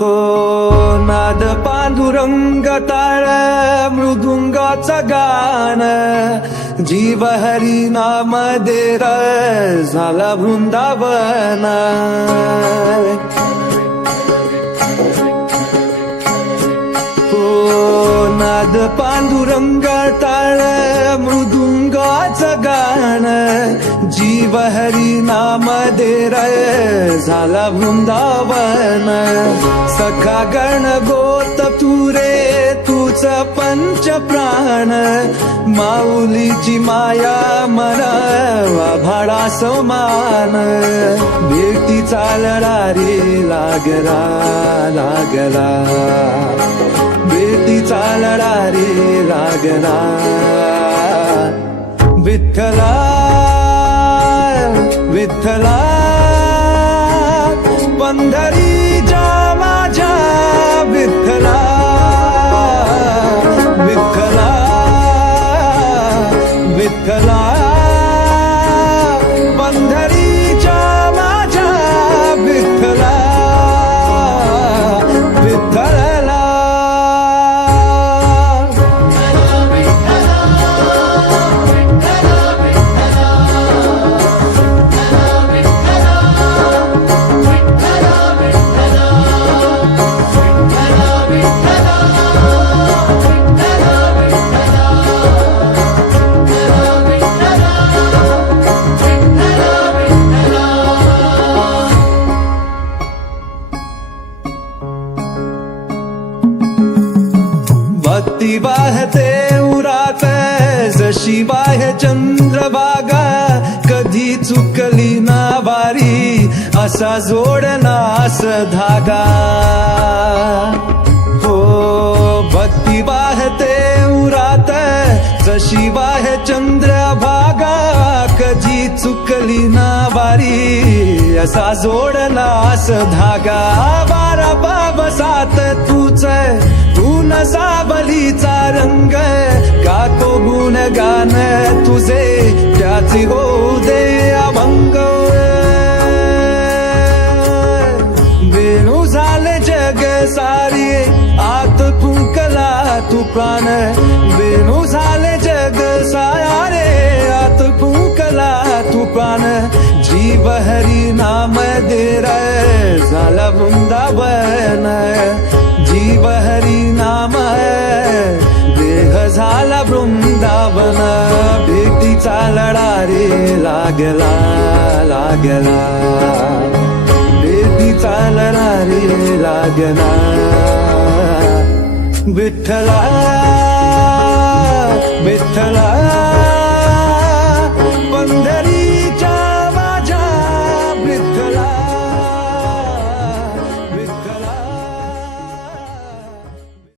हो नाद पांडुरंग तार मृदुंगाचं गाण जीव हरी नाम देर झाला वृंदावन हो नाद पांडुरंग मृदु नावाचं गाणं जीव हरी नाम देर झाला वृंदावन. सखा गण गोत तुरे तूच पंच प्राण माऊलीची माया मन भाडा समान. भेटी चालणा रे लागला लागला. बेटी चालणा रे लागला. विठ्ठला विठ्ठला पंढरीच्या भक्ती वाहते उरात जशी बाह्य चंद्रभागा कधी चुकली ना वारी। असा जोडनास धागा। हो भक्ती वाहते उरात जशी बाह्य चंद्रभागा कधी चुकली ना वारी। असा जोडनास धागा। बारा। बसात तूच तू न सावलीचा रंग गातो गुण गान तुझे त्याची होऊ दे अभंग वेणू झाले जग सारी आत कुंकला तू प्राण वेणू झाले जग सारी बहरी नाम दे रे झाला वृंदावन जी बहरी नाम देह झाला वृंदावन भेटीचा लढा रे लागला लागला। भेटीचा लढा रे लागला। विठ्ठला।